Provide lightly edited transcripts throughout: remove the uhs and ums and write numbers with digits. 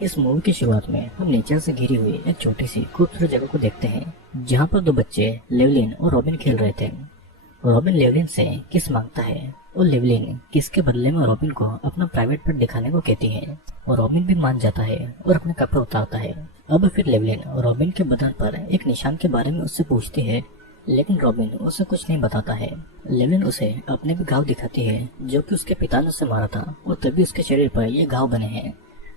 इस मूवी की शुरुआत में हम नेचर से घिरी हुई एक छोटी सी खूबसूरत जगह को देखते हैं, जहाँ पर दो बच्चे लेवलिन और रॉबिन खेल रहे थे। रॉबिन लेवलिन से किस मांगता है और लेवलिन किस के बदले में रॉबिन को अपना प्राइवेट पार्ट दिखाने को कहती है, और रॉबिन भी मान जाता है और अपने कपड़े उतारता है। अब फिर लेवलिन रॉबिन के बदन पर एक निशान के बारे में उससे पूछती है, लेकिन रॉबिन उसे कुछ नहीं बताता है। लेवलिन उसे अपने भी घाव दिखाती है जो कि उसके पिता ने उसे मारा था, और तभी उसके शरीर पर ये घाव बने हैं।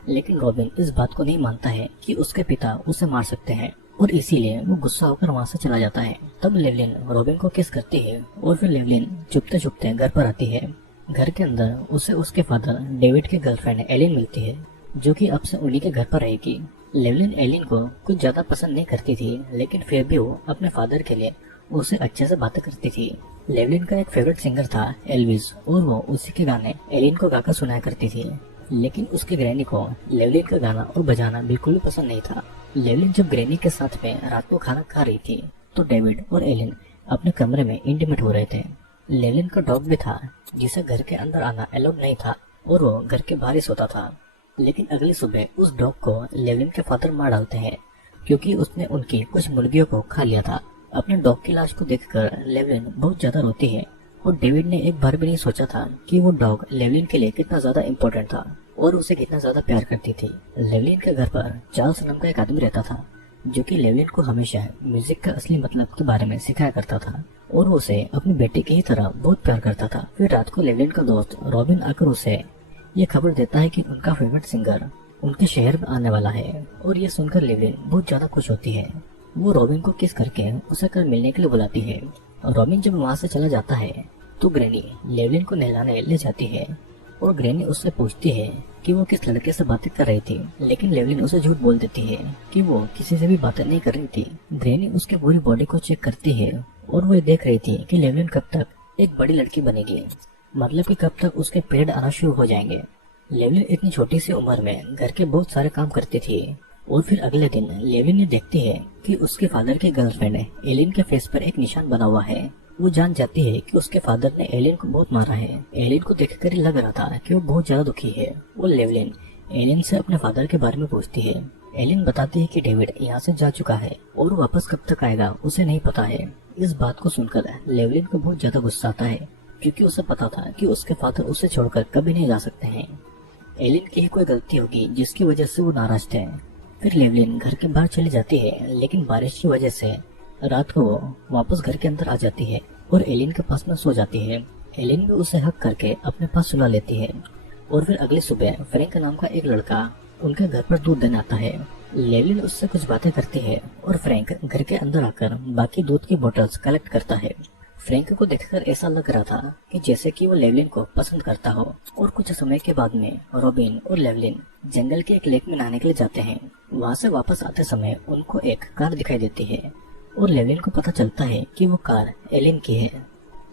लेकिन रॉबिन इस बात को नहीं मानता है कि उसके पिता उसे मार सकते हैं, और इसीलिए वो गुस्सा होकर वहाँ से चला जाता है। तब लेवलिन रॉबिन को किस करती है और फिर लेवलिन चुपते चुपते घर पर आती है। घर के अंदर उसे उसके फादर डेविड की गर्लफ्रेंड एलिन मिलती है, जो कि अब से उन्हीं के घर पर रहेगी। लेवलिन एलिन को कुछ ज्यादा पसंद नहीं करती थी, लेकिन फिर भी वो अपने फादर के लिए उसे अच्छे से बातें करती थी। लेवलिन का एक फेवरेट सिंगर था एल्विस, और वो उसी के गाने एलिन को गाकर सुनाया करती थी। लेकिन उसके ग्रैनी को लेवलिन का गाना और बजाना बिल्कुल भी पसंद नहीं था। लेवलिन जब ग्रैनी के साथ में रात को खाना खा रही थी, तो डेविड और एलिन अपने कमरे में इंटीमेट हो रहे थे। लेवलिन का डॉग भी था, जिसे घर के अंदर आना अलाउड नहीं था, और वो घर के बाहर ही सोता था। लेकिन अगली सुबह उस डॉग को लेवलिन के फादर मार डालते हैं, क्योंकि उसने उनकी कुछ मुर्गियों को खा लिया था। अपने डॉग की लाश को देखकर लेवलिन बहुत ज्यादा रोती है, और डेविड ने एक बार भी नहीं सोचा था कि वो डॉग लेवलिन के लिए कितना ज्यादा इम्पोर्टेंट था और उसे कितना ज्यादा प्यार करती थी। लेवलिन के घर पर चार्ल्स नाम का एक आदमी रहता था, जो कि लेवलिन को हमेशा म्यूजिक का असली मतलब के बारे में सिखाया करता था, और वो उसे अपनी बेटी की ही तरह बहुत प्यार करता था। फिर रात को लेवलिन का दोस्त रॉबिन आकर उसे ये खबर देता है कि उनका फेवरेट सिंगर उनके शहर में आने वाला है, और ये सुनकर लेवलिन बहुत ज्यादा खुश होती है। वो रॉबिन को किस करके उसे कल मिलने के लिए बुलाती है। रॉबिन जब वहाँ से चला जाता है, तो ग्रैनी लेवलिन को नहलाने ले जाती है, और ग्रैनी उससे पूछती है कि वो किस लड़के से बातें कर रही थी, लेकिन लेवलिन उसे झूठ बोल देती है कि वो किसी से भी बातें नहीं कर रही थी। ग्रैनी उसके पूरी बॉडी को चेक करती है, और वो देख रही थी कि लेवलिन कब तक एक बड़ी लड़की बनेगी, मतलब कि कब तक उसके पीरियड आना शुरू हो जाएंगे। लेवलिन इतनी छोटी सी उम्र में घर के बहुत सारे काम करती थी, और फिर अगले दिन लेवलिन ये देखती है कि उसके फादर की गर्लफ्रेंड एलिन के फेस पर एक निशान बना हुआ है। वो जान जाती है कि उसके फादर ने एलिन को बहुत मारा है। एलिन को देखकर ही लग रहा था कि वो बहुत ज्यादा दुखी है। वो लेवलिन एलिन से अपने फादर के बारे में पूछती है। एलिन बताती है कि डेविड यहाँ से जा चुका है, और वो वापस कब तक आएगा उसे नहीं पता है। इस बात को सुनकर लेवलिन को बहुत ज्यादा गुस्सा आता है, क्योंकि उसे पता था कि उसके फादर उसे छोड़कर कभी नहीं जा सकते हैं। एलिन की ही कोई गलती होगी जिसकी वजह से वो नाराज थे। फिर लेवलिन घर के बाहर चली जाती है, लेकिन बारिश की वजह से रात को वो वापस घर के अंदर आ जाती है और एलिन के पास में सो जाती है। एलिन भी उसे हक करके अपने पास सुला लेती है, और फिर अगली सुबह फ्रैंक नाम का एक लड़का उनके घर पर दूध देने आता है। लेवलिन उससे कुछ बातें करती है, और फ्रैंक घर के अंदर आकर बाकी दूध की बोतल्स कलेक्ट करता है। फ्रैंक को देखकर ऐसा लग रहा था कि जैसे कि वो लेवलिन को पसंद करता हो। और कुछ समय के बाद में रॉबिन और लेवलिन जंगल के एक लेक में नहाने के लिए जाते हैं। वहाँ से वापस आते समय उनको एक कार दिखाई देती है, और लेवलिन को पता चलता है कि वो कार एलिन की है,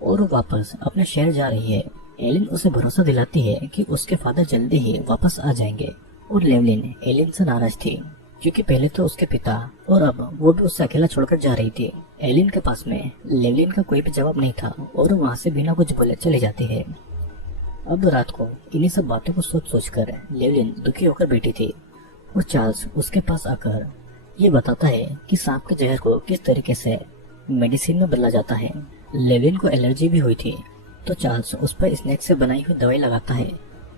और वो वापस अपने शहर जा रही है। एलिन उसे भरोसा दिलाती है कि उसके फादर जल्दी ही वापस आ जाएंगे, और लेवलिन एलिन से नाराज थी, क्योंकि पहले तो उसके पिता और अब वो भी उसे अकेला छोड़कर जा रही थी। एलिन के पास में लेवलिन का कोई भी जवाब नहीं था, और वो वहाँ से बिना कुछ बोले चली जाती है। अब रात को इन्हीं सब बातों को सोच सोच कर लेवलिन दुखी होकर बैठी थी, और चार्ल्स उसके पास आकर ये बताता है कि सांप के जहर को किस तरीके से मेडिसिन में बदला जाता है। लेवलिन को एलर्जी भी हुई थी, तो चार्ल्स उस पर स्नेक से बनाई हुई दवाई लगाता है,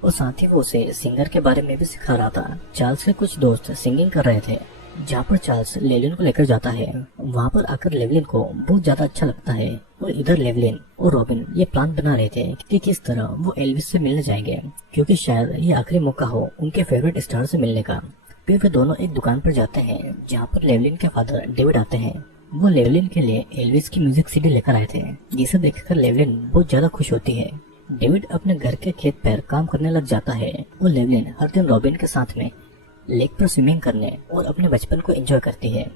और साथ ही वो उसे सिंगर के बारे में भी सिखा रहा था। चार्ल्स के कुछ दोस्त सिंगिंग कर रहे थे, जहाँ पर चार्ल्स लेवलिन को लेकर जाता है। वहाँ पर आकर लेवलिन को बहुत ज्यादा अच्छा लगता है, और इधर लेवलिन और रॉबिन ये प्लान बना रहे थे कि किस तरह वो एल्विस से मिलने जाएंगे, क्योंकि शायद ये आखिरी मौका हो उनके फेवरेट स्टार से मिलने का। फिर वे दोनों एक दुकान पर जाते हैं, जहाँ पर लेवलिन के फादर डेविड आते हैं। वो लेवलिन के लिए एल्विस की म्यूजिक सीडी लेकर आए थे, जिसे देखकर लेवलिन बहुत ज्यादा खुश होती है। डेविड अपने घर के खेत पर काम करने लग जाता है, और लेवलिन हर दिन रॉबिन के साथ में लेक पर स्विमिंग करने और अपने बचपन को एंजॉय करती है।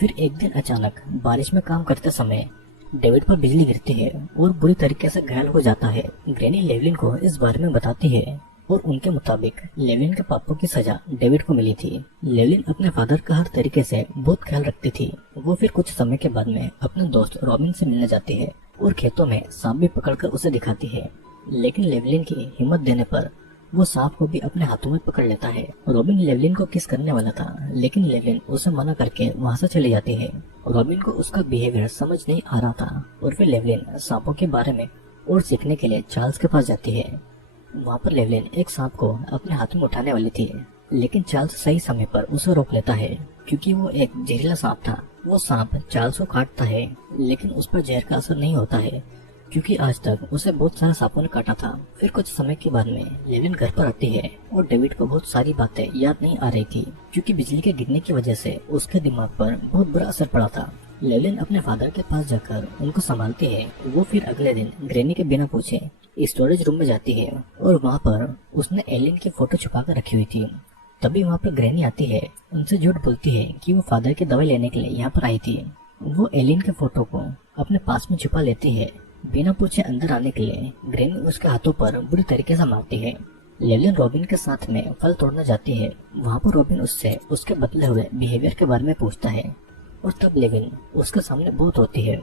फिर एक दिन अचानक बारिश में काम करते समय डेविड पर बिजली गिरती है, और बुरी तरीके से घायल हो जाता है। ग्रैनी लेवलिन को इस बारे में बताती है, और उनके मुताबिक लेवलिन के पापों की सजा डेविड को मिली थी। लेवलिन अपने फादर का हर तरीके से बहुत ख्याल रखती थी। वो फिर कुछ समय के बाद में अपने दोस्त रॉबिन से मिलने जाती है, और खेतों में सांप भी पकड़कर उसे दिखाती है। लेकिन लेवलिन की हिम्मत देने पर वो सांप को भी अपने हाथों में पकड़ लेता है। रॉबिन लेवलिन को किस करने वाला था, लेकिन लेवलिन उसे मना करके वहाँ से चली जाती है। रॉबिन को उसका बिहेवियर समझ नहीं आ रहा था और फिर लेवलिन सांपों के बारे में और सीखने के लिए चार्ल्स के पास जाती है। वहाँ पर लेवलिन एक सांप को अपने हाथ में उठाने वाली थी, लेकिन चार्ल्स सही समय पर उसे रोक लेता है क्योंकि वो एक जहरीला सांप था। वो सांप चार्ल्स को काटता है, लेकिन उस पर जहर का असर नहीं होता है क्योंकि आज तक उसे बहुत सारे सांपों ने काटा था। फिर कुछ समय के बाद में लेवलिन घर पर आती है और डेविड को बहुत सारी बातें याद नहीं आ रही थी क्योंकि बिजली के गिरने की वजह से उसके दिमाग पर बहुत बुरा असर पड़ा था। लेवलिन अपने फादर के पास जाकर उनको संभालती है। वो फिर अगले दिन ग्रैनी के बिना पूछे स्टोरेज रूम में जाती है और वहाँ पर उसने एलियन की फोटो छुपा कर रखी हुई थी। तभी वहाँ पर ग्रैनी आती है, उनसे झूठ बोलती है कि वो फादर की दवाई लेने के लिए यहाँ पर आई थी। वो एलियन के फोटो को अपने पास में छुपा लेती है। बिना पूछे अंदर आने के लिए ग्रैनी उसके हाथों पर बुरी तरीके से मारती है। लेवलिन रॉबिन के साथ में फल तोड़ने जाती है। वहाँ पर रॉबिन उससे उसके बदले हुए बिहेवियर के बारे में पूछता है और तब लेविन उसके सामने बहुत रोती है।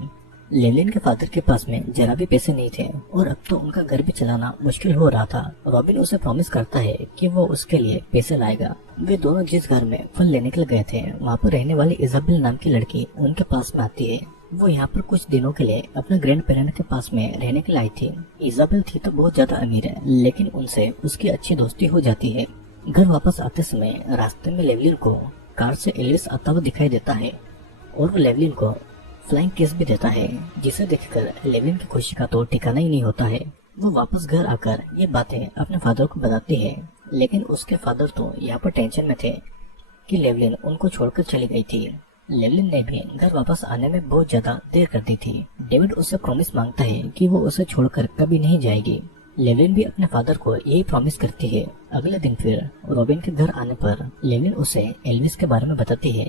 लेवलिन के फादर के पास में जरा भी पैसे नहीं थे और अब तो उनका घर भी चलाना मुश्किल हो रहा था। रॉबिन उसे प्रॉमिस करता है कि वो उसके लिए पैसे लाएगा। वे दोनों जिस घर में फल लेने के लिए गए थे, वहाँ पर रहने वाली इजाबेल नाम की लड़की उनके पास में आती है। वो यहाँ पर कुछ दिनों के लिए अपने ग्रैंड पेरेंट के पास में रहने के लिए आई थी। इजाबेल थी तो बहुत ज्यादा अमीर है, लेकिन उनसे उसकी अच्छी दोस्ती हो जाती है। घर वापस आते समय रास्ते में लेवलिन को कार से एलिस आता हुआ दिखाई देता है और वो लेवलिन को फ्लाइंग किस भी देता है, जिसे देखकर लेवलिन की खुशी का तो ठिकाना ही नहीं होता है। वो वापस घर आकर ये बातें अपने फादर को बताती है, लेकिन उसके फादर तो यहाँ पर टेंशन में थे कि लेवलिन उनको छोड़कर चली गई थी। लेवलिन ने भी घर वापस आने में बहुत ज्यादा देर कर दी थी। डेविड उससे प्रॉमिस मांगता है कि वो उसे छोड़कर कभी नहीं जाएगी। लेवलिन भी अपने फादर को यही प्रॉमिस करती है। अगले दिन फिर रॉबिन के घर आने पर लेवलिन उसे एल्विस के बारे में बताती है,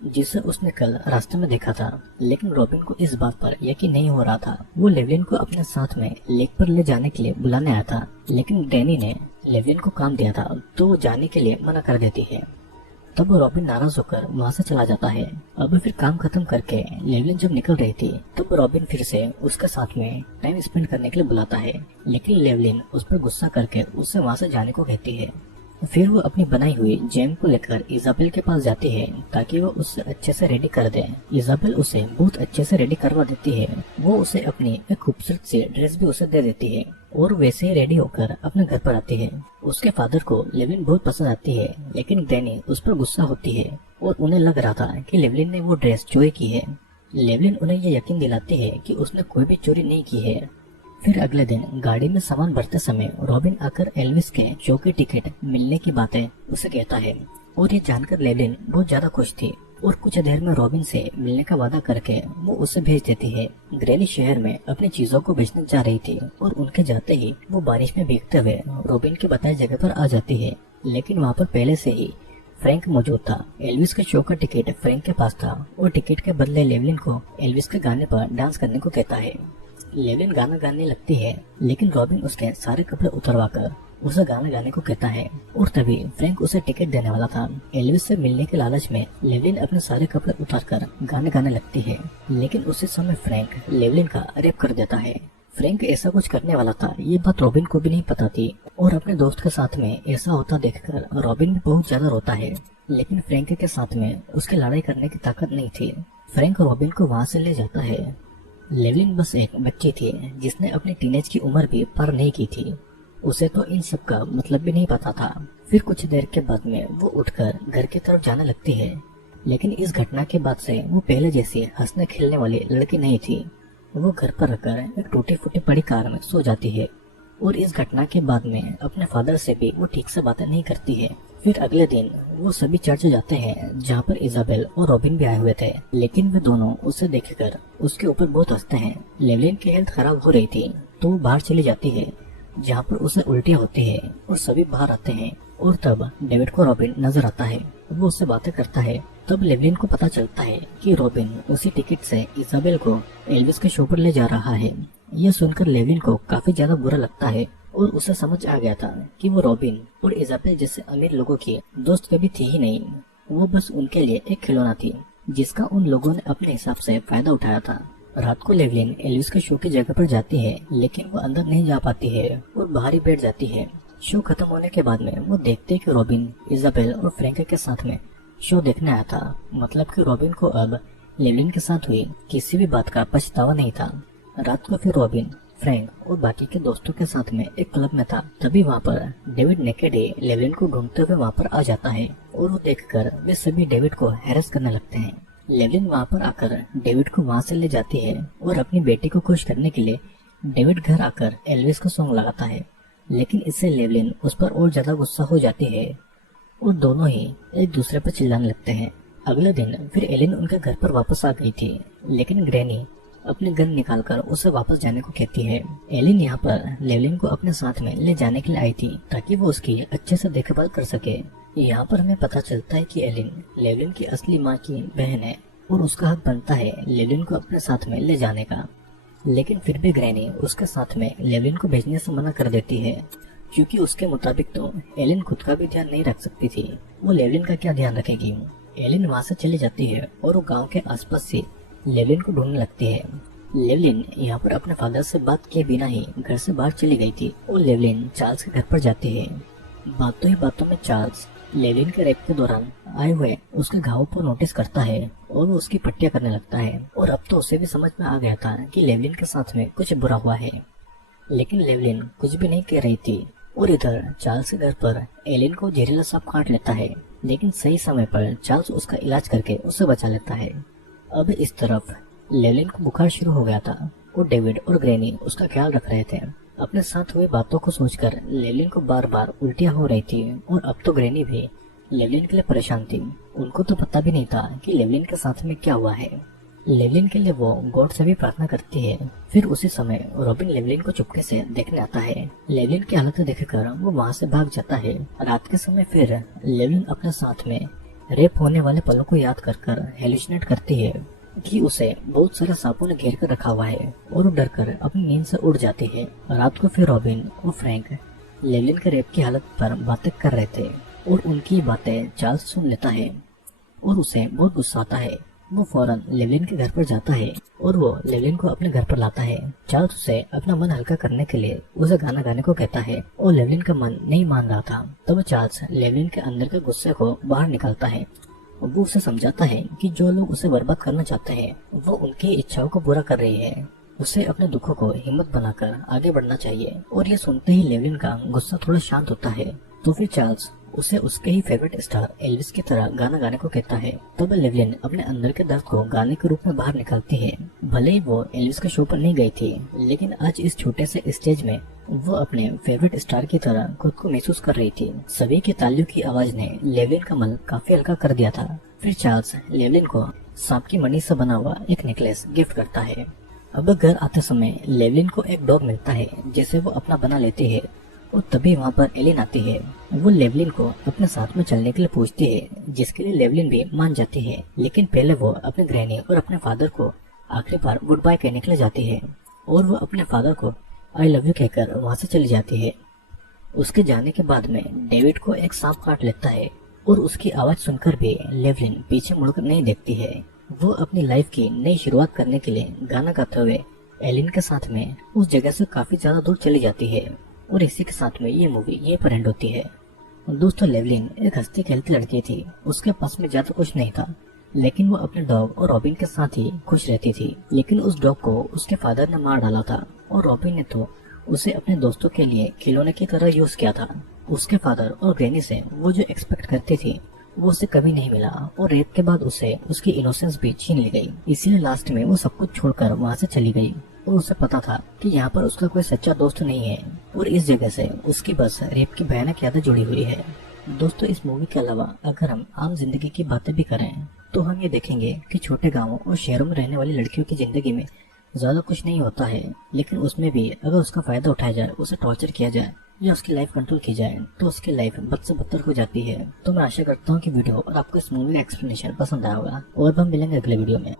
जिसे उसने कल रास्ते में देखा था। लेकिन रॉबिन को इस बात पर यकीन नहीं हो रहा था। वो लेवलिन को अपने साथ में लेक पर ले जाने के लिए बुलाने आया था, लेकिन डैनी ने लेवलिन को काम दिया था तो वो जाने के लिए मना कर देती है। तब रॉबिन नाराज होकर वहाँ से चला जाता है। अब फिर काम खत्म करके लेवलिन जब निकल रही थी तब रॉबिन फिर से उसके साथ में टाइम स्पेंड करने के लिए बुलाता है, लेकिन लेवलिन उस पर गुस्सा करके उससे वहाँ से जाने को कहती है। फिर वो अपनी बनाई हुई जेम को लेकर इजाबेल के पास जाती है ताकि वो उसे अच्छे से रेडी कर दे। इजाबेल उसे बहुत अच्छे से रेडी करवा देती है। वो उसे अपनी एक खूबसूरत सी ड्रेस भी उसे दे देती है और वैसे ही रेडी होकर अपने घर पर आती है। उसके फादर को लेवलिन बहुत पसंद आती है, लेकिन डैनी उस पर गुस्सा होती है और उन्हें लग रहा था कि लेवलिन ने वो ड्रेस चोरी की है। लेवलिन उन्हें ये यकीन दिलाती है कि उसने कोई भी चोरी नहीं की है। फिर अगले दिन गाड़ी में सामान भरते समय रॉबिन आकर एल्विस के शो की टिकट मिलने की बातें उसे कहता है और ये जानकर लेवलिन बहुत ज्यादा खुश थी और कुछ देर में रॉबिन से मिलने का वादा करके वो उसे भेज देती है। ग्रैनी शहर में अपनी चीजों को बेचने जा रही थी और उनके जाते ही वो बारिश में भीगते हुए रॉबिन की बताई जगह पर आ जाती है, लेकिन वहाँ पर पहले से ही फ्रैंक मौजूद था। एल्विस के शो का टिकट फ्रैंक के पास था और टिकट के बदले लेवलिन को एल्विस के गाने पर डांस करने को कहता है। लेवलिन गाना गाने लगती है, लेकिन रॉबिन उसके सारे कपड़े उतरवा कर उसे गाना गाने को कहता है और तभी फ्रैंक उसे टिकट देने वाला था। एल्विस से मिलने के लालच में लेवलिन अपने सारे कपड़े उतारकर गाने गाने लगती है, लेकिन उसी समय फ्रैंक लेवलिन का रेप कर देता है। फ्रैंक ऐसा कुछ करने वाला था, ये बात रॉबिन को भी नहीं पता थी और अपने दोस्त के साथ में ऐसा होता देखकर रॉबिन भी बहुत ज्यादा रोता है, लेकिन फ्रैंक के साथ में उसकी लड़ाई करने की ताकत नहीं थी। फ्रैंक रॉबिन को वहाँ से ले जाता है। लेवलिन बस एक बच्ची थी जिसने अपनी टीनेज की उम्र भी पार नहीं की थी। उसे तो इन सब का मतलब भी नहीं पता था। फिर कुछ देर के बाद में वो उठकर घर की तरफ जाने लगती है, लेकिन इस घटना के बाद से वो पहले जैसी हंसने खेलने वाली लड़की नहीं थी। वो घर पर रखकर एक टूटी फूटी पड़ी कार में सो जाती है और इस घटना के बाद में अपने फादर से भी वो ठीक से बातें नहीं करती है। फिर अगले दिन वो सभी चर्च जाते हैं जहाँ पर इजाबेल और रॉबिन भी आए हुए थे, लेकिन वे दोनों उसे देखकर उसके ऊपर बहुत हंसते हैं। लेवलिन की हेल्थ खराब हो रही थी तो वो बाहर चली जाती है जहाँ पर उसे उल्टियाँ होती है और सभी बाहर आते हैं और तब डेविड को रॉबिन नजर आता है। वो उससे बातें करता है। तब लेवलिन को पता चलता है कि रॉबिन उसी टिकट से इजाबेल को एल्विस के शो पर ले जा रहा है। यह सुनकर लेवलिन को काफी ज्यादा बुरा लगता है और उसे समझ आ गया था कि वो रॉबिन और इजाबेल जैसे अमीर लोगों की दोस्त कभी थी ही नहीं। वो बस उनके लिए एक खिलौना थी जिसका उन लोगों ने अपने हिसाब से फायदा उठाया था। रात को लेवलिन एल्विस के शो की जगह पर जाती है, लेकिन वो अंदर नहीं जा पाती है और बाहर ही बैठ जाती है। शो खत्म होने के बाद में वो देखते कि रॉबिन, इजाबेल और फ्रैंक के साथ में शो देखने आया था। मतलब कि रॉबिन को अब लेवलिन के साथ हुई किसी भी बात का पछतावा नहीं था। रात को फिर रॉबिन, फ्रैंक और बाकी के दोस्तों के साथ में एक क्लब में था। तभी वहाँ पर डेविड नेकेडे लेवलिन को ढूंढते हुए वहाँ पर आ जाता है और वो देखकर वे सभी डेविड को हैरेस करने लगते हैं। लेवलिन वहाँ पर आकर डेविड को वहाँ से ले जाती है और अपनी बेटी को खुश करने के लिए डेविड घर आकर एल्विस का सॉन्ग लगाता है। लेकिन इससे लेवलिन उस पर और ज्यादा गुस्सा हो जाती है और दोनों ही एक दूसरे पर चिल्लाने लगते हैं। अगले दिन फिर एलिन उनके घर पर वापस आ गई थी, लेकिन ग्रैनी अपने गन निकालकर उसे वापस जाने को कहती है। एलिन यहाँ पर लेवलिन को अपने साथ में ले जाने के लिए आई थी ताकि वो उसकी अच्छे से देखभाल कर सके। यहाँ पर हमें पता चलता है कि एलिन लेवलिन की असली माँ की बहन है और उसका हक बनता है लेवलिन को अपने साथ में ले जाने का। लेकिन फिर भी ग्रैनी उसके साथ में लेवलिन को भेजने से मना कर देती है, क्योंकि उसके मुताबिक तो एलिन खुद का भी ध्यान नहीं रख सकती थी, वो लेवलिन का क्या ध्यान रखेगी। एलिन वहाँ से चली जाती है और वो गांव के आसपास से लेवलिन को ढूंढने लगती है। लेवलिन यहाँ पर अपने फादर से बात किए बिना ही घर से बाहर चली गई थी और लेवलिन चार्ल्स के घर पर जाती है। बातों ही बातों में चार्ल्स लेवलिन के रेप के दौरान आए हुए उसके घावों को नोटिस करता है और वो उसकी पट्टियां करने लगता है। और अब तो उसे भी समझ में आ गया था कि लेवलिन के साथ में कुछ बुरा हुआ है, लेकिन लेवलिन कुछ भी नहीं कह रही थी। और इधर चार्ल्स के घर पर एलिन को जहरीला सांप काट लेता है, लेकिन सही समय पर चार्ल्स उसका इलाज करके उसे बचा लेता है। अब इस तरफ लेवलिन को बुखार शुरू हो गया था और डेविड और ग्रैनी उसका ख्याल रख रहे थे। अपने साथ हुए बातों को सोचकर लेवलिन को बार बार उल्टियां हो रही थी और अब तो ग्रैनी भी लेवलिन के लिए परेशान थी। उनको तो पता भी नहीं था कि लेवलिन के साथ में क्या हुआ है। लेवलिन के लिए वो गॉड से भी प्रार्थना करती है। फिर उसी समय रॉबिन लेवलिन को चुपके से देखने आता है। लेवलिन की हालत देखकर वो वहाँ से भाग जाता है। रात के समय फिर लेवलिन अपने साथ में रेप होने वाले पलों को याद कर हेलुसिनेट करती है कि उसे बहुत सारे सांपों ने घेर कर रखा हुआ है और वो डर कर अपनी नींद से उड़ जाती है। रात को फिर रॉबिन और फ्रैंक लेवलिन के रेप की हालत पर बातें कर रहे थे और उनकी बातें चार्ल्स सुन लेता है और उसे बहुत गुस्सा आता है। वो फौरन लेवलिन के घर पर जाता है और वो लेवलिन को अपने घर पर लाता है। चार्ल्स उसे अपना मन हल्का करने के लिए उसे गाना गाने को कहता है और लेवलिन का मन नहीं मान रहा था। तब चार्ल्स लेवलिन के अंदर के गुस्से को बाहर निकालता है। वो उसे समझाता है कि जो लोग उसे बर्बाद करना चाहते हैं वो उनकी इच्छाओं को पूरा कर रही है। उसे अपने दुखों को हिम्मत बनाकर आगे बढ़ना चाहिए। और ये सुनते ही लेवलिन का गुस्सा थोड़ा शांत होता है। तो फिर चार्ल्स उसे उसके ही फेवरेट स्टार एल्विस की तरह गाना गाने को कहता है। तब लेवलिन अपने अंदर के दर्द को गाने के रूप में बाहर निकालती है। भले ही वो एल्विस के शो पर नहीं गई थी, लेकिन आज इस छोटे से स्टेज में वो अपने फेवरेट स्टार की तरह खुद को महसूस कर रही थी। सभी की तालियों की आवाज ने लेवलिन का मन काफी हल्का कर दिया था। फिर चार्ल्स लेवलिन को सांप की मणि से बना हुआ एक नेकलेस गिफ्ट करता है। अब घर आते समय लेवलिन को एक डॉग मिलता है जिसे वो अपना बना लेती है। और तभी वहाँ पर एलिन आती है। वो लेवलिन को अपने साथ में चलने के लिए पूछती है, जिसके लिए लेवलिन भी मान जाती है। लेकिन पहले वो अपने ग्रैनी और अपने फादर को आखिरी बार गुड बाय कहने के लिए जाती है और वो अपने फादर को आई लव यू कहकर वहाँ से चली जाती है। उसके जाने के बाद में डेविड को एक सांप काट लेता है और उसकी आवाज सुनकर भी लेवलिन पीछे मुड़कर नहीं देखती है। वो अपनी लाइफ की नई शुरुआत करने के लिए गाना गाते हुए एलिन के साथ में उस जगह से काफी ज्यादा दूर चली जाती है। और इसी के साथ में ये मूवी ये पर एंड होती है। दोस्तों, लेवलिन एक हंसती खेलती लड़की थी। उसके पास में ज्यादा कुछ नहीं था, लेकिन वो अपने डॉग और रॉबिन के साथ ही खुश रहती थी। लेकिन उस डॉग को उसके फादर ने मार डाला था और रॉबिन ने तो उसे अपने दोस्तों के लिए खिलौने की तरह यूज किया था। उसके फादर और ग्रैनी से वो जो एक्सपेक्ट करती थी वो उसे कभी नहीं मिला और रेप के बाद उसे उसकी इनोसेंस भी छीन ली गई। इसीलिए लास्ट में वो सब कुछ छोड़कर वहाँ से चली गई और उसे पता था कि यहाँ पर उसका कोई सच्चा दोस्त नहीं है और इस जगह से उसकी बस रेप की भयानक यादें जुड़ी हुई है। दोस्तों, इस मूवी के अलावा अगर हम आम जिंदगी की बातें भी करें तो हम ये देखेंगे कि छोटे गांवों और शहरों में रहने वाली लड़कियों की जिंदगी में ज्यादा कुछ नहीं होता है, लेकिन उसमें भी अगर उसका फायदा उठाया जाए, उसे टॉर्चर किया जाए या उसकी लाइफ कंट्रोल की जाए तो उसकी लाइफ बद से बदतर हो जाती है। तो मैं आशा करता हूँ कि वीडियो और आपको इस मूवी का एक्सप्लेनेशन पसंद आया होगा और हम मिलेंगे अगले वीडियो में।